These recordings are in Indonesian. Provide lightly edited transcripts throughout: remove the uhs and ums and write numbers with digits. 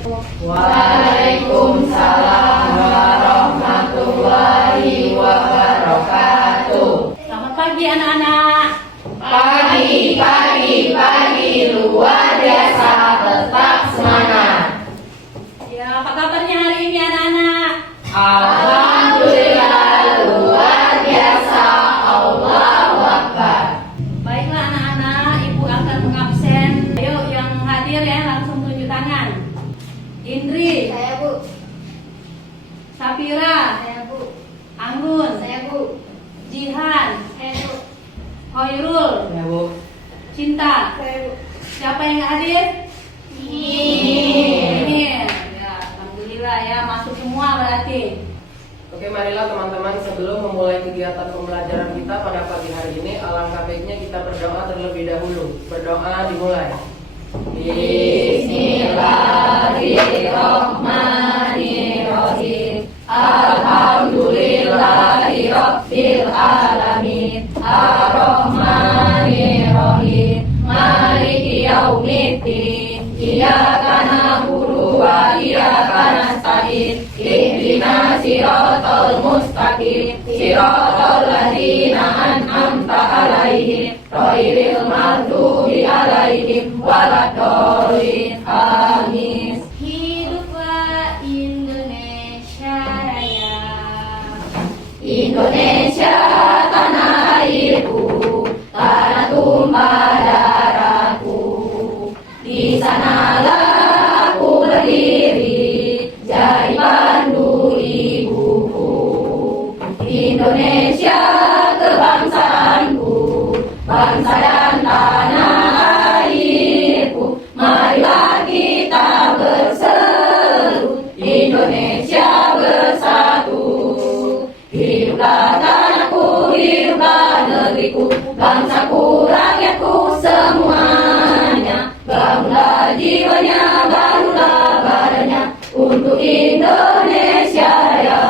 Waalaikumsalam warahmatullahi wabarakatuh. Selamat pagi anak-anak. Pagi, luar biasa, tetap semangat. Ya, apa kabarnya hari ini anak-anak? Alhamdulillah, luar biasa, Allahu Akbar. Baiklah anak-anak, ibu akan mengabsen. Ayo yang hadir ya, langsung tunjuk tangan. Indri, Saya Bu. Safira, Saya Bu. Anggun, Saya Bu. Jihan, Saya Bu. Hoirul, Ya Bu. Cinta. Saya Bu. Siapa yang hadir? Ini. Ya, alhamdulillah ya, masuk semua berarti. Oke, marilah teman-teman, sebelum memulai kegiatan pembelajaran kita pada pagi hari ini, alangkah baiknya kita berdoa terlebih dahulu. Berdoa dimulai. Bismillahirrahmanirrahim. Alhamdulillahirabbil alamin. Arrahmanirrahim. Maliki yaumiddin. Iyyaka na'budu wa iyyaka nasta'in. Ihdinas siratal mustaqim. Siratal ladzina an'amta 'alaihim ghairil maghdubi 'alaihim waladdallin. Amin. Hiduplah Indonesia Raya. Indonesia tanah airku, tanah tumpah darahku. Di sanalah aku berdiri, jadi pandu ibuku. Indonesia kebangsaanku, bangsa dan tanah airku. Marilah kita berseru, Indonesia bersatu. Hiduplah tanahku, hiduplah negeriku, bangsaku, rakyatku semuanya. Bangunlah jiwanya, bangunlah badannya untuk Indonesia Raya.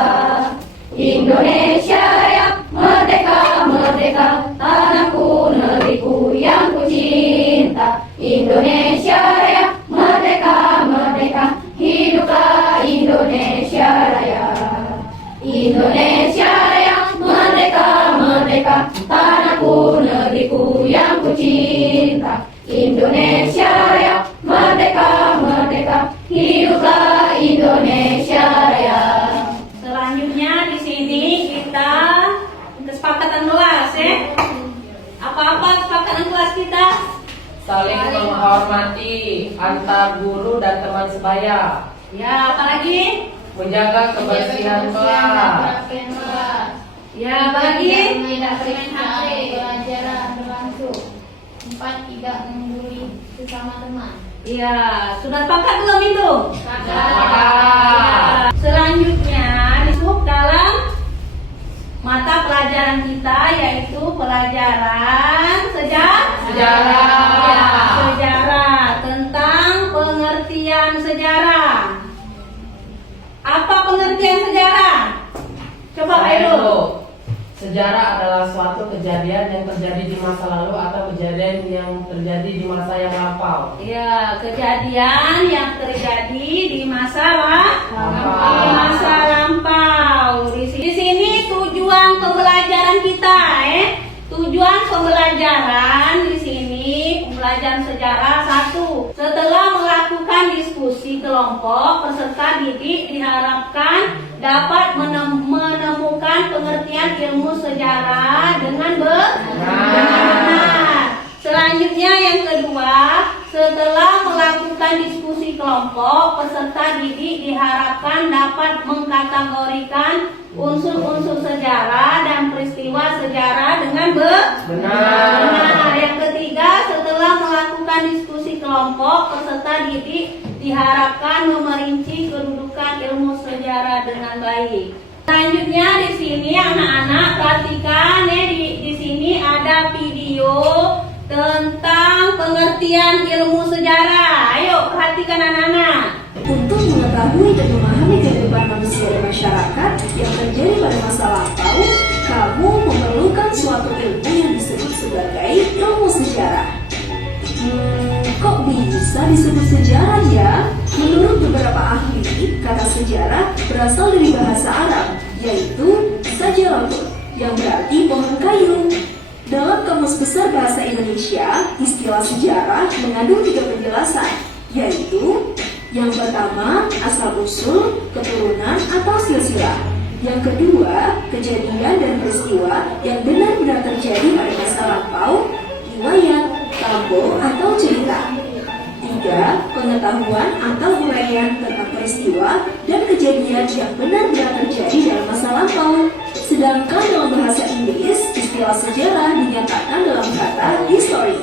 Indonesia Raya, merdeka, merdeka, tanahku, negeriku yang ku cinta. Indonesia Raya, merdeka, merdeka, hiduplah Indonesia Raya. Indonesia Raya, merdeka, merdeka, tanahku, negeriku yang ku cinta. Indonesia Raya, merdeka, merdeka, hiduplah Indonesia Raya. Selanjutnya di sini kita kesepakatan kelas ya. Apa-apa kesepakatan kelas kita? Saling menghormati antar guru dan teman sebaya. Ya, apalagi? Menjaga kebersihan kelas. Ya, apalagi? Tidak main HP. Pelajaran berlangsung. 4. Tidak membuli sesama teman. Iya, sudah sepakat belum itu? Sepakat. Selanjutnya disebut dalam mata pelajaran kita yaitu pelajaran sejarah. Ya, sejarah, tentang pengertian sejarah. Apa pengertian sejarah? Coba Khairul. Sejarah adalah suatu kejadian yang terjadi di masa lalu atau kejadian yang terjadi di masa yang lampau. Ya, kejadian yang terjadi di masa lampau. Di sini tujuan pembelajaran kita, tujuan pembelajaran di sini pembelajaran sejarah 1. Setelah melakukan diskusi kelompok, peserta didik diharapkan dapat menemukan pengertian ilmu sejarah dengan benar. Selanjutnya yang kedua, setelah melakukan diskusi kelompok, peserta didik diharapkan dapat mengkategorikan unsur-unsur sejarah dan peristiwa sejarah dengan benar. Yang ketiga, setelah melakukan diskusi kelompok, peserta didik diharapkan memerinci kedudukan ilmu sejarah dengan baik. Selanjutnya di sini anak-anak perhatikan ya, di sini ada video tentang pengertian ilmu sejarah. Ayo perhatikan anak-anak. Untuk mengetahui dan memahami kehidupan manusia dan masyarakat yang terjadi pada masa lampau, kamu memerlukan suatu ilmu yang disebut sebagai ilmu sejarah. Kok bisa disebut sejarah ya? Menurut beberapa ini, kata sejarah berasal dari bahasa Arab, yaitu sajaratun, yang berarti pohon kayu. Dalam Kamus Besar Bahasa Indonesia, istilah sejarah mengandung 3 penjelasan, yaitu yang pertama, asal-usul, keturunan, atau silsilah. Yang kedua, kejadian dan peristiwa yang benar-benar terjadi pada masa lampau, riwayat, tabel, atau cerita. 3. Pengetahuan atau uraian tentang peristiwa dan kejadian yang benar-benar terjadi dalam masa lampau. Sedangkan dalam bahasa Inggris, istilah sejarah dinyatakan dalam kata history.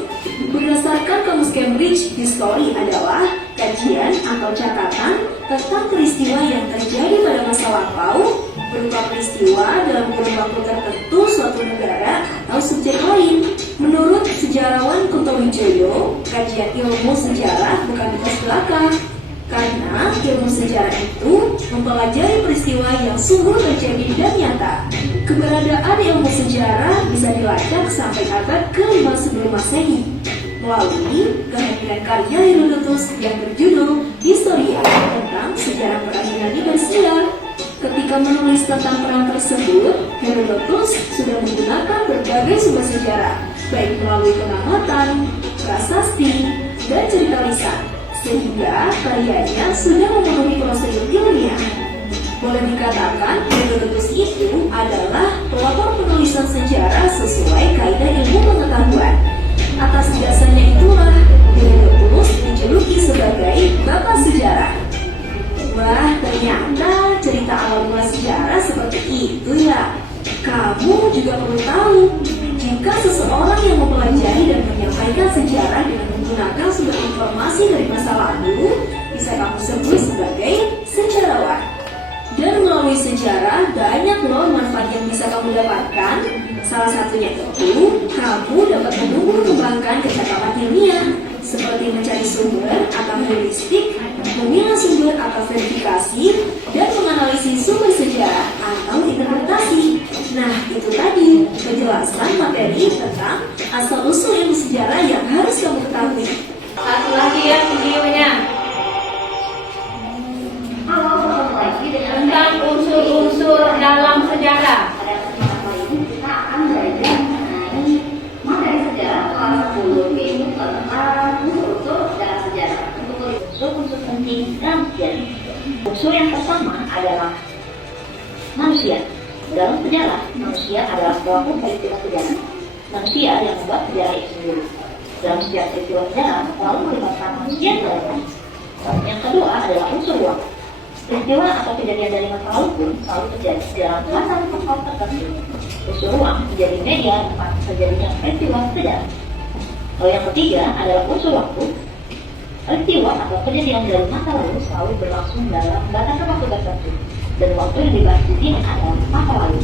Berdasarkan Kamus Cambridge, history adalah kajian atau catatan tentang peristiwa yang terjadi pada masa lampau, berupa peristiwa dalam kurun waktu tertentu suatu negara atau subjek lain. Menurut sejarawan Kunto Wijoyo, kajian ilmu sejarah bukan tugas belaka, karena ilmu sejarah itu mempelajari peristiwa yang sungguh terjadi dan nyata. Keberadaan ilmu sejarah bisa dilacak sampai abad ke-5 sebelum Masehi melalui kehadiran karya Herodotus yang berjudul Historia tentang sejarah perang Yunani Persia. Ketika menulis tentang perang tersebut, Herodotus sudah menggunakan berbagai sumber sejarah, baik melalui pengamatan, prasasti, dan cerita lisan, sehingga karyanya sudah memenuhi prosedur ilmiah. Boleh dikatakan Herodotus itu adalah pelopor penulisan sejarah sesuai kaidah ilmu pengetahuan. Atas dasarnya itulah Herodotus dijuluki sebagai Bapak Sejarah. Wah, ternyata cerita awal mula sejarah seperti itu ya. Kamu juga perlu tahu, jika seseorang yang mempelajari dan menyampaikan sejarah dengan menggunakan sumber informasi dari masa lalu, bisa kamu sebut sebagai sejarawan. Dan melalui sejarah, banyak loh manfaat yang bisa kamu dapatkan. Salah satunya itu, kamu dapat menumbuh kembangkan kecakapan ilmiah, seperti mencari sumber atau heuristik, memilah sumber atau verifikasi, dan menganalisis sumber sejarah atau interpretasi. Nah, itu tadi penjelasan materi tentang asal-usul ilmu sejarah yang harus kamu ketahui. Satu lagi ya videonya. Tentang unsur-unsur dalam sejarah. Pada kesempatan ini kita akan belajar mengenai materi sejarah kelas 10, yaitu tentang unsur-unsur dalam sejarah. Untuk unsur-unsur penting dalam sejarah, unsur yang pertama adalah manusia. Dalam sejarah, manusia adalah pelaku peristiwa sejarah. Manusia yang membuat sejarah itu sendiri. Dalam setiap peristiwa sejarah selalu melibatkan manusia dalamnya. Yang kedua adalah unsur waktu. Peristiwa atau kejadian dari masa lalu pun selalu terjadi dalam masa tempat tertentu. Unsur ruang menjadi media tempat terjadinya peristiwa sejarah. Lalu yang ketiga adalah unsur waktu. Peristiwa atau kejadian dari masa lalu selalu berlangsung dalam batasan waktu tertentu, dan waktu yang dibahas di sini adalah masa lalu.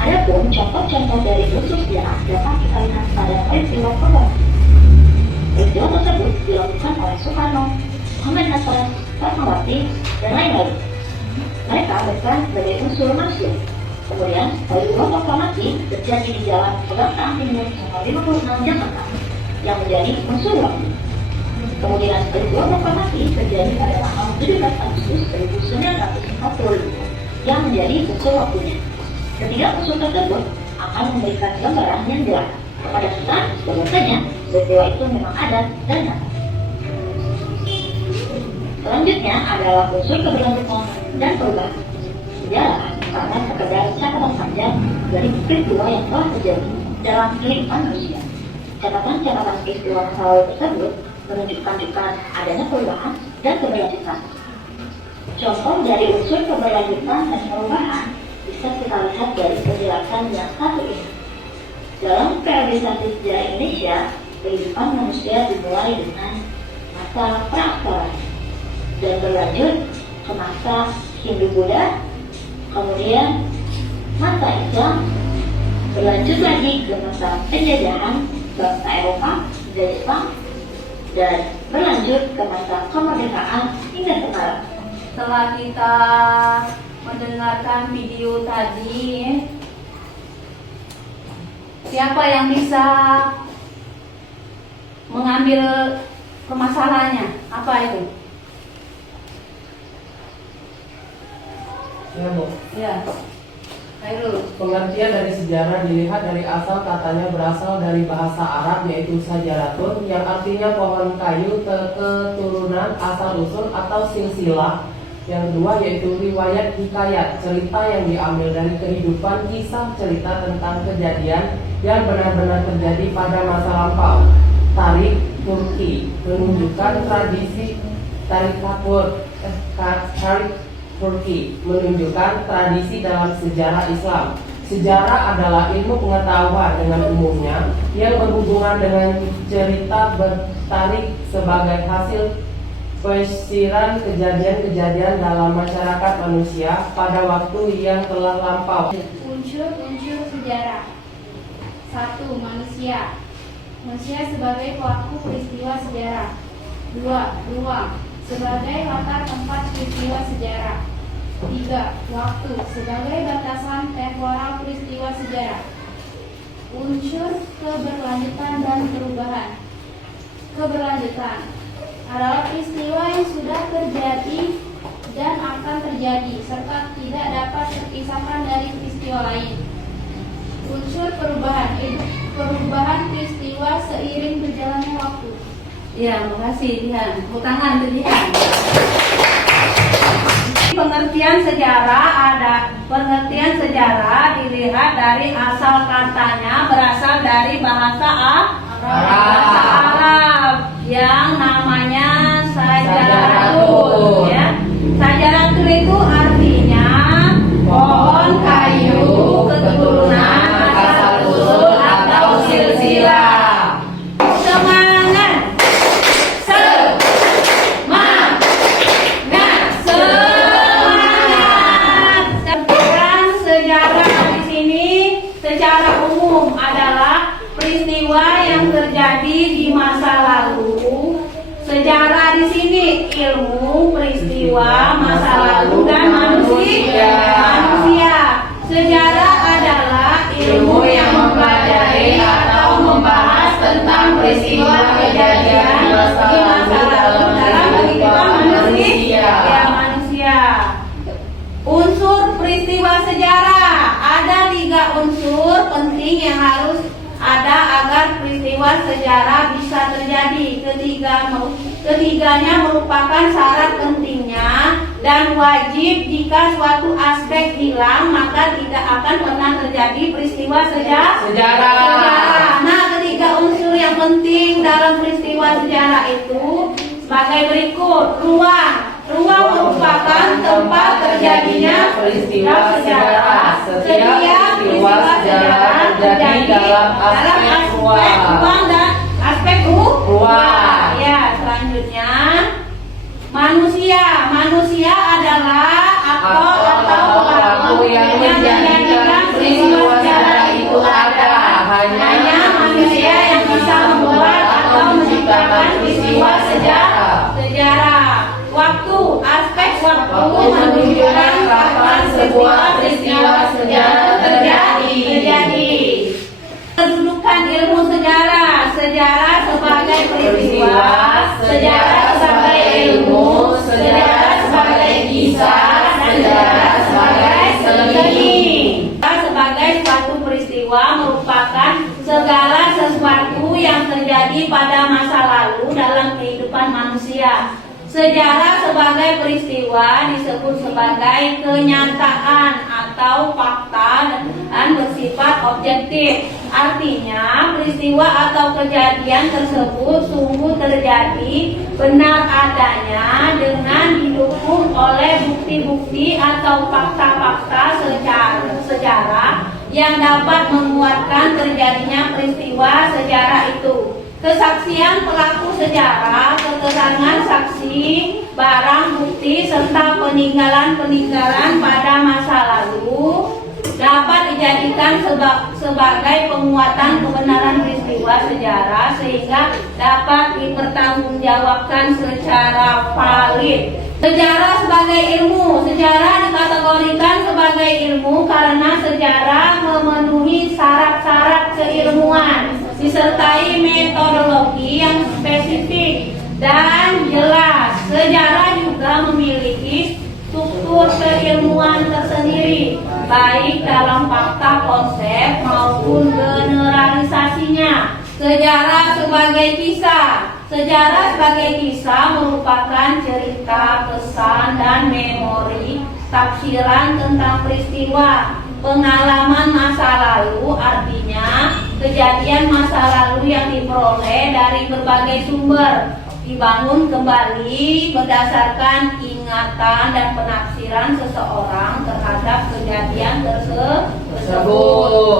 Adapun contoh-contoh dari unsur sejarah dapat kita lihat pada peristiwa perang. Peristiwa tersebut dilakukan oleh Soekarno, Muhammad Hatta, Fatmawati, dan lain-lain. Mereka berperan sebagai unsur manusia. Kemudian, peristiwa proklamasi terjadi di Jalan Kebangsaan Timur nomor 56 Jakarta, yang menjadi unsur waktu. Kemudian, peristiwa proklamasi terjadi pada tanggal 17 Agustus 1945, yang menjadi unsur waktunya. Ketiga unsur tersebut akan memberikan gambaran yang jelas kepada kita bahwasanya peristiwa itu memang ada dan nyata. Selanjutnya adalah unsur keberlanjutan dan perubahan. Sejarah karena sekedar catatan panjang dari peristiwa yang telah terjadi dalam kehidupan manusia. Catatan-catatan peristiwa masa lalu tersebut menunjukkan adanya perubahan dan keberlanjutan. Contoh dari unsur keberlanjutan dan perubahan bisa kita lihat dari penjelasan yang satu ini. Dalam periodisasi sejarah Indonesia, kehidupan manusia dimulai dengan masa prasejarah dan berlanjut ke masa Hindu-Buddha, kemudian masa Islam, berlanjut lagi ke masa penjajahan bangsa Eropa dan Jepang, dan berlanjut ke masa kemerdekaan hingga sekarang. Setelah kita mendengarkan video tadi, siapa yang bisa mengambil permasalahannya. Apa itu? Ya, Bu. Ya. Khairul. Pengertian dari sejarah dilihat dari asal katanya berasal dari bahasa Arab yaitu sajaratun yang artinya pohon kayu keturunan asal usul atau silsilah. Yang kedua yaitu riwayat hikayat, cerita yang diambil dari kehidupan, kisah cerita tentang kejadian yang benar-benar terjadi pada masa lampau. Tarik Turki menunjukkan tradisi tarik Turki menunjukkan tradisi dalam sejarah Islam. Sejarah adalah ilmu pengetahuan dengan umumnya yang berhubungan dengan cerita bertarik sebagai hasil pesiran kejadian-kejadian dalam masyarakat manusia pada waktu yang telah lampau. Unsur-unsur sejarah. 1. Manusia. Manusia sebagai pelaku peristiwa sejarah. 2. Ruang sebagai latar tempat peristiwa sejarah. 3. Waktu sebagai batasan temporal peristiwa sejarah. Unsur keberlanjutan dan perubahan. Keberlanjutan adalah peristiwa yang sudah terjadi dan akan terjadi serta tidak dapat terpisahkan dari peristiwa lain. Unsur perubahan peristiwa seiring berjalannya waktu. Ya, makasih Dian. Tepuk tangan untuk Dian. Pengertian sejarah dilihat dari asal katanya berasal dari bahasa Arab yang namanya sajaratun. Ya. Sajaratun itu artinya pohon kayu keturunan asal usul atau silsilah. Semangat. Secara umum adalah peristiwa yang terjadi di masa lalu. Sejarah di sini ilmu peristiwa masa lalu dan manusia. Sejarah adalah ilmu yang mempelajari atau membahas tentang peristiwa kejadian di masa lalu dalam kehidupan manusia. Unsur peristiwa sejarah. Ada 3 unsur penting yang harus ada agar peristiwa sejarah bisa terjadi. Ketiganya merupakan syarat pentingnya dan wajib. Jika suatu aspek hilang maka tidak akan pernah terjadi peristiwa sejarah. Nah, 3 unsur yang penting dalam peristiwa sejarah itu sebagai berikut. Ruang merupakan tempat terjadinya peristiwa sejarah. Setiap peristiwa sejarah terjadi dalam aspek ruang dan aspek ruang. Ya, selanjutnya manusia adalah aktor atau pelaku yang menjadikan peristiwa sejarah itu ada. Hanya manusia yang bisa membuat atau menciptakan peristiwa sejarah. Aspek waktu menunjukkan kapan sebuah peristiwa sejarah terjadi. Kedudukan ilmu sejarah sebagai peristiwa, sejarah sebagai ilmu, sejarah sebagai kisah, sejarah sebagai seni. Sebagai suatu peristiwa merupakan segala sesuatu yang terjadi pada masa lalu dalam kehidupan manusia. Sejarah sebagai peristiwa disebut sebagai kenyataan atau fakta dan bersifat objektif. Artinya, peristiwa atau kejadian tersebut sungguh terjadi, benar adanya dengan didukung oleh bukti-bukti atau fakta-fakta sejarah yang dapat menguatkan terjadinya peristiwa sejarah itu. Kesaksian pelaku sejarah, keterangan saksi, barang bukti, serta peninggalan-peninggalan pada masa lalu dapat dijadikan sebagai penguatan kebenaran peristiwa sejarah sehingga dapat dipertanggungjawabkan secara valid. Sejarah sebagai ilmu. Sejarah dikategorikan sebagai ilmu karena sejarah memenuhi syarat-syarat keilmuan disertai metodologi yang baik dalam fakta konsep maupun generalisasinya. Sejarah sebagai kisah. Sejarah sebagai kisah merupakan cerita, pesan, dan memori tafsiran tentang peristiwa, pengalaman masa lalu, artinya kejadian masa lalu yang diperoleh dari berbagai sumber, dibangun kembali berdasarkan ingatan dan penafsiran seseorang terhadap kejadian tersebut.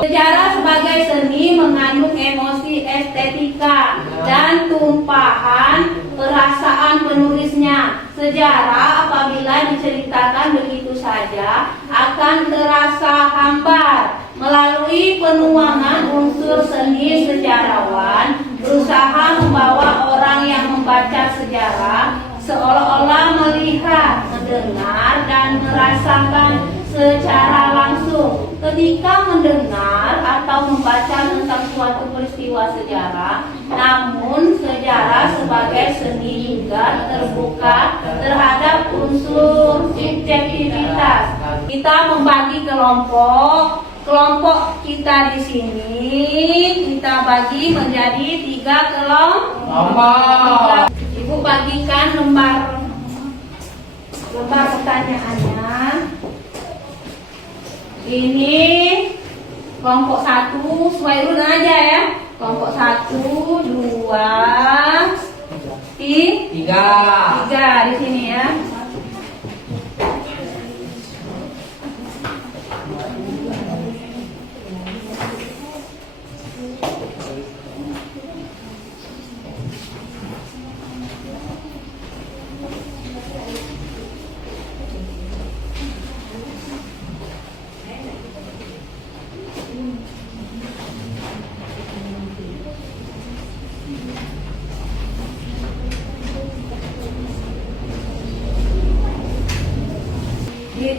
Sejarah sebagai seni mengandung emosi estetika dan tumpahan perasaan penulisnya. Sejarah apabila diceritakan begitu saja akan terasa hambar. Melalui penuangan unsur seni, sejarawan berusaha membawa orang yang membaca sejarah seolah-olah melihat, mendengar, dan merasakan secara langsung. Ketika mendengar atau membaca tentang suatu peristiwa sejarah, namun sejarah sebagai seni juga terbuka terhadap unsur subjektivitas. Kita membagi kelompok kita di sini kita bagi menjadi 3 kelompok. Ibu bagikan lembar pertanyaannya. Ini kelompok 1, sesuai urutan aja ya. Kelompok 1, 2, 3 di sini ya.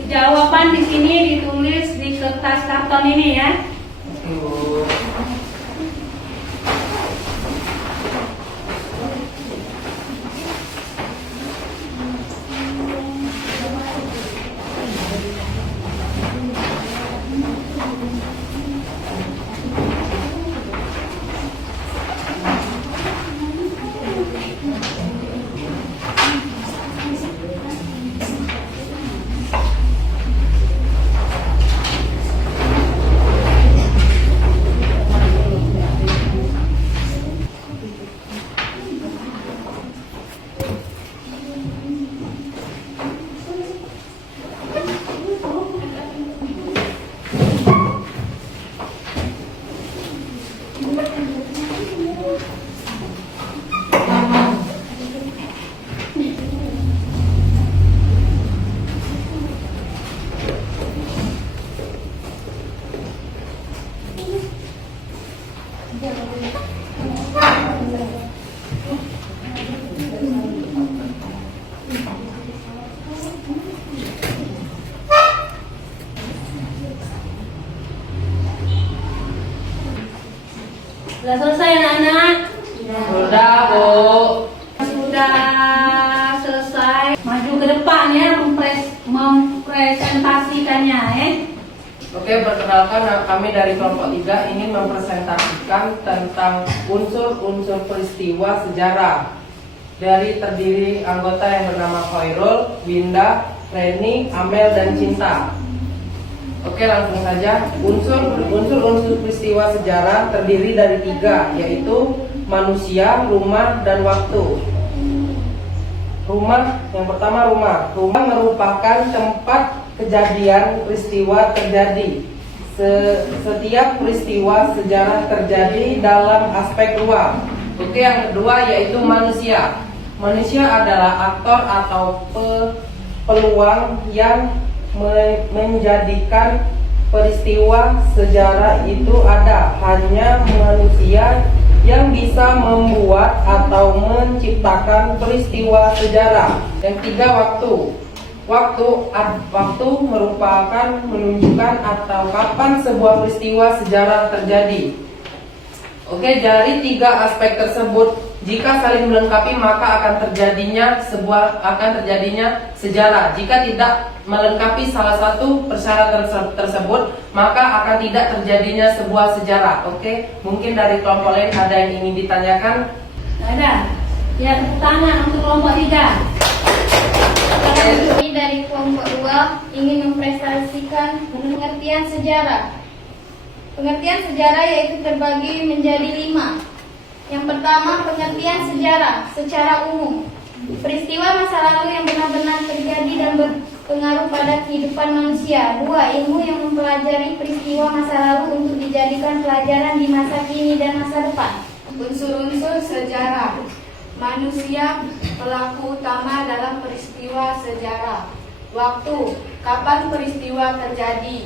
Jawaban di sini ditulis di kertas karton ini ya. Sudah selesai anak-anak? Sudah, Bu. Sudah selesai. Maju ke depan ya, mempresentasikannya Oke, perkenalkan kami dari kelompok 3 ini mempresentasikan tentang unsur-unsur peristiwa sejarah terdiri anggota yang bernama Khairul, Winda, Reni, Amel, dan Cinta. Oke, langsung saja. Unsur peristiwa sejarah terdiri dari 3, yaitu manusia, rumah, dan waktu. Yang pertama rumah. Rumah merupakan tempat kejadian peristiwa terjadi. Setiap peristiwa sejarah terjadi dalam aspek ruang. Oke, yang kedua yaitu manusia. Manusia adalah aktor atau peluang yang menjadikan peristiwa sejarah itu ada. Hanya manusia yang bisa membuat atau menciptakan peristiwa sejarah. Yang tiga, waktu. Waktu merupakan menunjukkan atau kapan sebuah peristiwa sejarah terjadi. Oke, dari 3 aspek tersebut Jika saling melengkapi maka akan terjadinya sejarah. Jika tidak melengkapi salah satu persyarat tersebut maka akan tidak terjadinya sebuah sejarah. Oke, mungkin dari kelompok lain ada yang ingin ditanyakan? Ada. Ya, tepuk tangan untuk kelompok 3. Kami dari kelompok 2 ingin mempresentasikan pengertian sejarah. Pengertian sejarah yaitu terbagi menjadi 5. Yang pertama, pengertian sejarah secara umum. Peristiwa masa lalu yang benar-benar terjadi dan berpengaruh pada kehidupan manusia. 2. Ilmu yang mempelajari peristiwa masa lalu untuk dijadikan pelajaran di masa kini dan masa depan. Unsur-unsur sejarah. Manusia pelaku utama dalam peristiwa sejarah. Waktu, kapan peristiwa terjadi.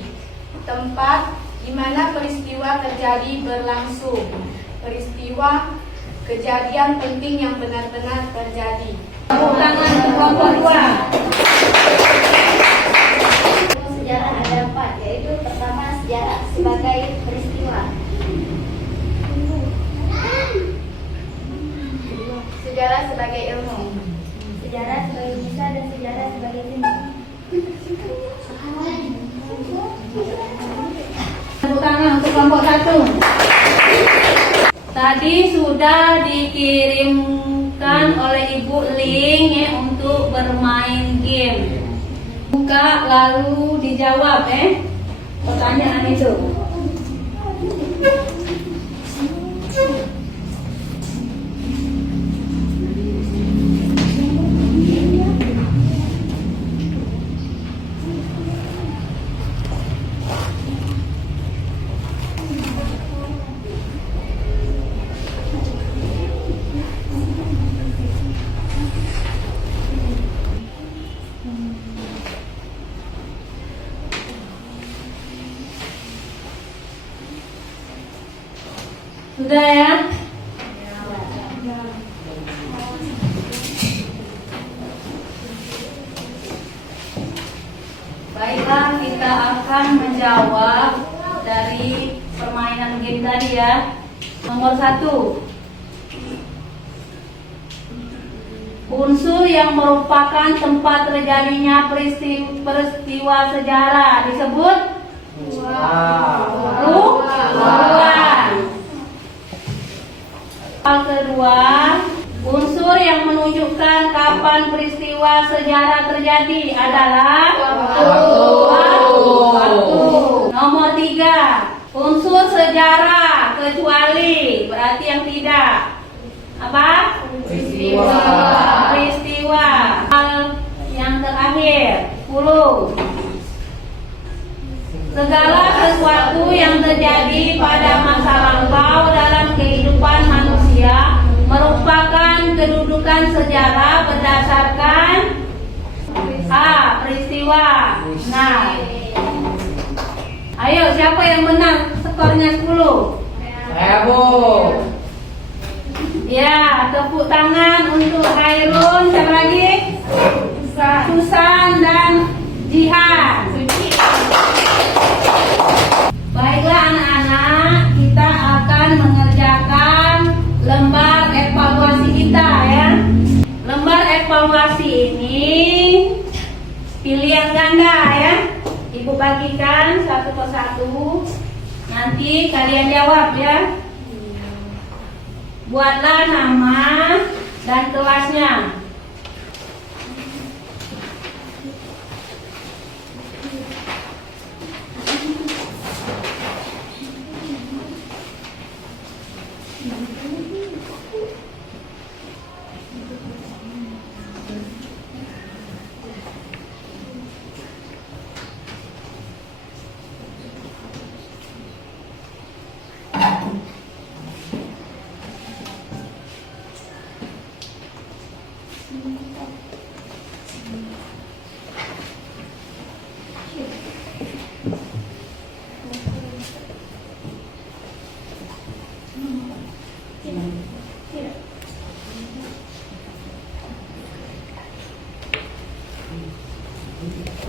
Tempat, di mana peristiwa terjadi berlangsung. Peristiwa, kejadian penting yang benar-benar terjadi. Tepuk tangan untuk kelompok 2. Sejarah ada 4, yaitu pertama sejarah sebagai peristiwa. Sejarah sebagai ilmu. Sejarah sebagai kisah dan sejarah sebagai seni. Tepuk tangan untuk kelompok 1. Tadi sudah dikirimkan oleh Ibu link ya, untuk bermain game. Buka lalu dijawab pertanyaan itu. Sudah ya? Baiklah, kita akan menjawab dari permainan game tadi ya. Nomor 1. Unsur yang merupakan tempat terjadinya peristiwa sejarah disebut ruang. Hal kedua, unsur yang menunjukkan kapan peristiwa sejarah terjadi adalah waktu. Nomor 3, unsur sejarah kecuali berarti yang tidak. Apa? Peristiwa. Hal yang terakhir, 10. Segala sesuatu yang terjadi pada masa lampau dalam kehidupan manusia merupakan kedudukan sejarah berdasarkan peristiwa. Nah, ayo siapa yang benar? Skornya 10. Saya, Bu. Ya, tepuk tangan untuk Hairun. Siapa lagi? Susan dan Jihan. Baiklah anak-anak, kita akan mengerjakan lembar evaluasi kita ya. Lembar evaluasi ini pilihan ganda ya. Ibu bagikan satu persatu. Nanti kalian jawab ya. Buatlah nama dan kelasnya.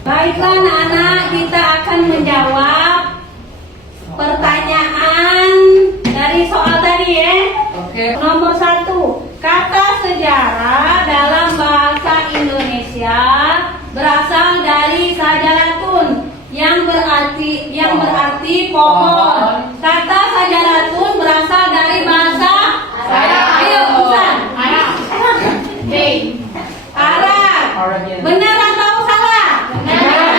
Baiklah anak-anak, kita akan menjawab pertanyaan dari soal tadi ya. Oke. Nomor 1, pohon. Kata sajaratun berasal dari bahasa Arab. Ayo, Susan. Arab. Benar atau salah? Benar.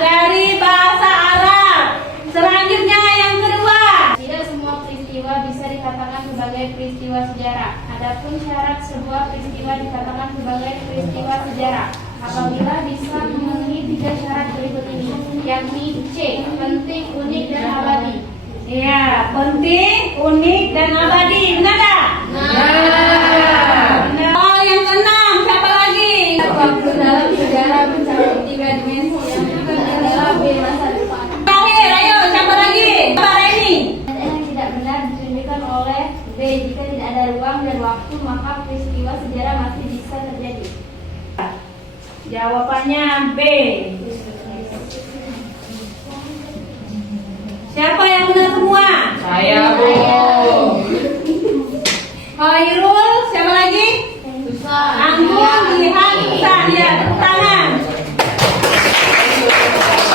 Dari bahasa Arab. Selanjutnya yang kedua. Tidak semua peristiwa bisa dikatakan sebagai peristiwa sejarah. Adapun syarat sebuah peristiwa dikatakan sebagai peristiwa sejarah apabila bisa memenuhi 3 syarat berikut ini, yakni C. Penting, unik, dan abadi. Iya, penting, unik, dan abadi. Benar tak? Benar. Oh, yang keenam, siapa lagi? Waktu dalam sejarah mencakup 3 dimensi yang adalah B. Masa depan. Terakhir, ayo, siapa lagi? Mbak Reni. Yang tidak benar ditunjukkan oleh B. Jika tidak ada ruang dan waktu, maka peristiwa sejarah masih bisa terjadi. Jawabannya B. Siapa yang benar semua? Saya, Bu. Khairul, siapa lagi? Anggun, lihat, Susan, ya, tepuk tangan.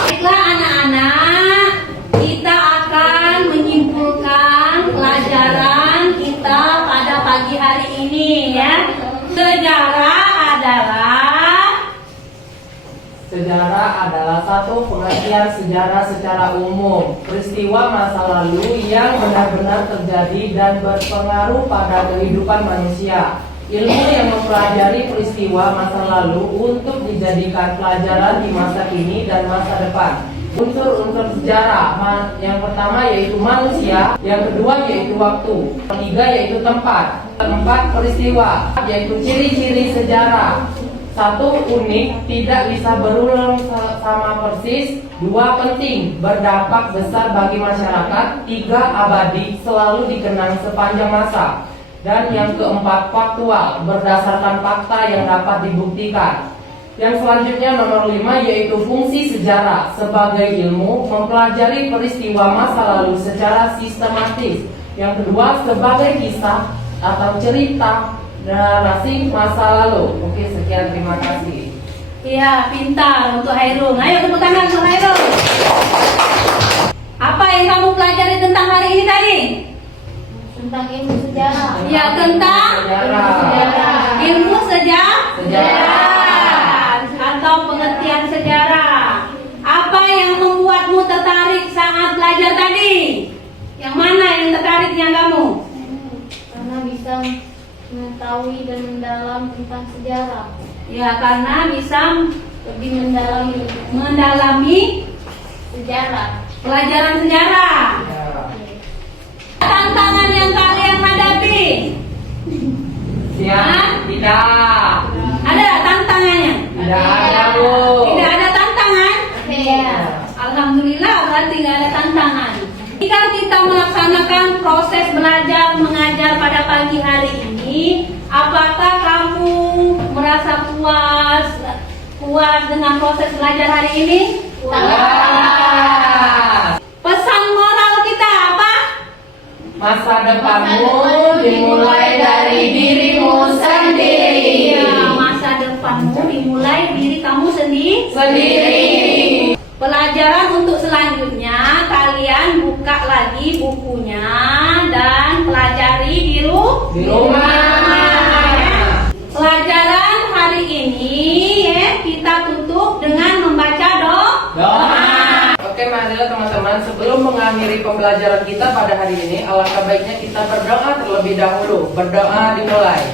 Baiklah anak-anak, kita akan menyimpulkan pelajaran kita pada pagi hari ini ya. Sejarah adalah satu pengertian sejarah secara umum, peristiwa masa lalu yang benar-benar terjadi dan berpengaruh pada kehidupan manusia. Ilmu yang mempelajari peristiwa masa lalu untuk dijadikan pelajaran di masa kini dan masa depan. Unsur-unsur sejarah, yang pertama yaitu manusia, yang kedua yaitu waktu, ketiga yaitu tempat, keempat peristiwa, yaitu ciri-ciri sejarah. 1. Unik, tidak bisa berulang sama persis. 2. Penting, berdampak besar bagi masyarakat. 3. Abadi, selalu dikenang sepanjang masa. Dan yang keempat, faktual, berdasarkan fakta yang dapat dibuktikan. Yang selanjutnya nomor 5 yaitu fungsi sejarah sebagai ilmu mempelajari peristiwa masa lalu secara sistematis. Yang kedua sebagai kisah atau cerita narasi masa lalu. Oke, sekian, terima kasih. Iya, pintar untuk Hairul. Ayo tepuk tangan untuk Hairul. Apa yang kamu pelajari tentang hari ini tadi? Tentang ilmu sejarah. Ya, tentang Sejarah. ilmu sejarah. Sejarah. Atau pengertian sejarah. Apa yang membuatmu tertarik saat belajar tadi? Yang mana yang tertariknya kamu? Karena bisa mengetahui dan mendalam tentang sejarah. Ya, karena bisa Lebih mendalami sejarah. pelajaran sejarah. Ya. Tantangan yang kalian hadapi. Siap? Tidak. Ada tantangannya? Tidak ada, Bu. Tidak ada tantangan? Iya. Alhamdulillah berarti tidak ada tantangan. Jika kita melaksanakan proses belajar mengajar pada pagi hari ini, apakah kamu merasa puas dengan proses belajar hari ini? Puas. Pesan moral kita apa? Masa depanmu dimulai dari dirimu sendiri. Ya, masa depanmu dimulai diri kamu Sendiri. Pelajaran untuk selanjutnya, kalian buka lagi bukunya dan pelajari di rumah. Pelajaran hari ini kita tutup dengan membaca doa. Oke, marilah teman-teman, sebelum mengakhiri pembelajaran kita pada hari ini, alangkah baiknya kita berdoa terlebih dahulu. Berdoa dimulai.